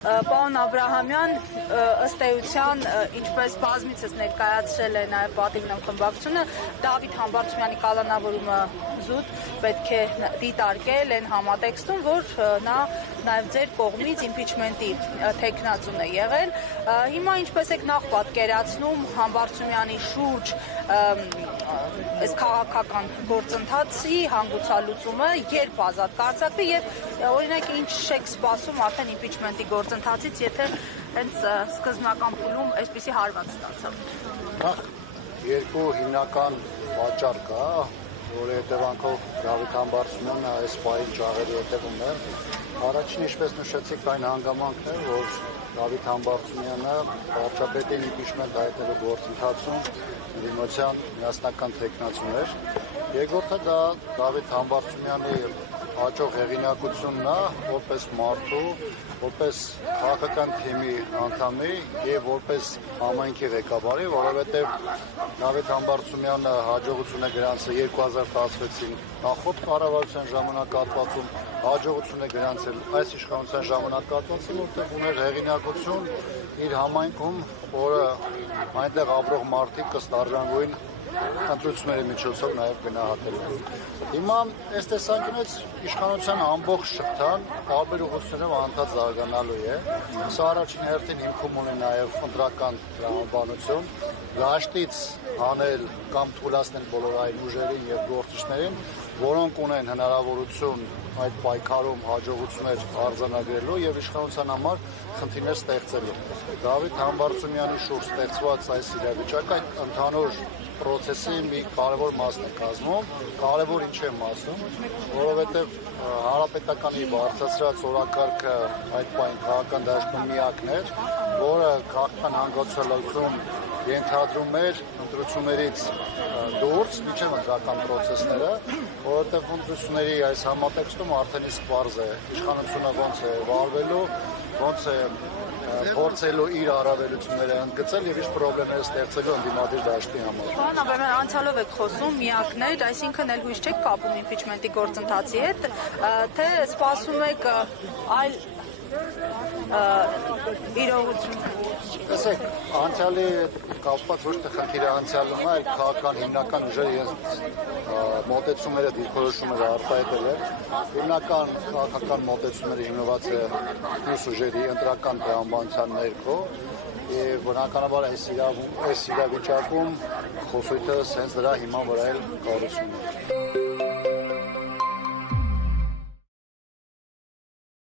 Պարոն Աբրահամյան, ըստ էության, ինչպես բազմիցս ներկայացրել է նաև պատիվ խմբակցությունը, Դավիթ Համբարձումյանի կալանավորումը զուտ պետք է դիտարկել այն համատեքստում, որ նա նաև ձեր կողմից իմպիչմենտի թեկնածուն է եղել։ Հիմա ինչպես եք նախ պատկերացնում Համբարձումյանի շուրջ այս քաղաքական գործընթացի հանգուցալուծումը, երբ ազատ կարձակվի եւ օրինակ ինչ եք սպասում արդեն իմպիչմենտի գործընթացից, եթե հենց սկզբնական փուլում այսպիսի հարված ստացավ։ Նախ երկու հիմնական պատճառ կա, որի հետևանքով Դավիթ Համբարձումյանը այս պահին ճաղերի հետևում է։ Առաջին, ինչպես նշեցիք, այն հանգամանքն է, որ Դավիթ Համբարձումյանը վարչապետին իմպիչմենտ հայտնելու գործընթացում դիմացիան միասնական թեկնածուն էր։ Երկրորդը դա Դավիթ Համբարձումյանի հաջող հեղինակությունն է, որպես մարդու, որպես քաղաքական թիմի անդամի եւ որպես համայնքի ղեկավարի, որովհետեւ Դավիթ Համբարձումյանը հաջողություն է գրանցել 2016-ին նախորդ կառավարության ժամանակահատվածում, հաջողություն է գրանցել այս իշխանության ժամանակահատվածում, որտեղ ուներ հեղինակություն իր համայնքում, որը այնտեղ ապրող մարդիկ ըստ արժանվույն ընտրությունների միջոցով նաև գնահատել են։ Հիմա այս տեսանկյունից իշխանության ամբողջ շղթան տարբեր ուղղություններով անդադ զարգանալու է։ Սա առաջին հերթին հիմքում ունի նաև ընտրական տրամաբանություն, դաշտից հանել կամ թույլատնել բոլոր այն ուժերին եւ գործիչներին, որոնք ունեն հնարավորություն այդ պայքարում հաջողություններ արձանագրելու եւ իշխանության համար խնդիրներ ստեղծելու։ Դավիթ Համբարձումյանի շուրջ ստեղծված այս իրավիճակը ընդհանուր պրոցեսի մի կարևոր մասն է կազմում, կարևոր ինչ եմ ասում, որովհետև հանրապետականի բարձրացրած օրակարգը այդ պահին քաղաքական դաշտում միակն էր, որը քաղաքական հանգուցալուծում ենթադրում էր ընտրություններից դուրս միջև ընտրական պրոցեսները, որովհետև ընտրությունների այս համատեքստում արդեն իսկ պարզ է իշխանությունը ոնց է վարվելու, ոնց է փորձելու իր առավելությունները ընդգծել եւ իր խնդիրները ստեղծելու ընդդիմադիր դաշտի համար։ Պարոն Աբրահամյան, անցյալով եք խոսում միակներ, այսինքն էլ հույս չեք կապում իմպիչմենտի գործընթացի հետ, թե սպասում եք այլ իրողություն։ Տեսեք, անցյալի կապված ոչ թե խնդիրը անցյալում է, այլ քաղաքական հիմնական ուժերը իրենց մոտեցումները, դիրքորոշումները արտահայտել են։ Հիմնական քաղաքական մոտեցումները հիմնված է մյուս ուժերի ընտրական տրամաբանության ներքո եւ բնականաբար այս իրավիճակում խոսույթը հենց դրա հիման վրա էլ կառուցվում է։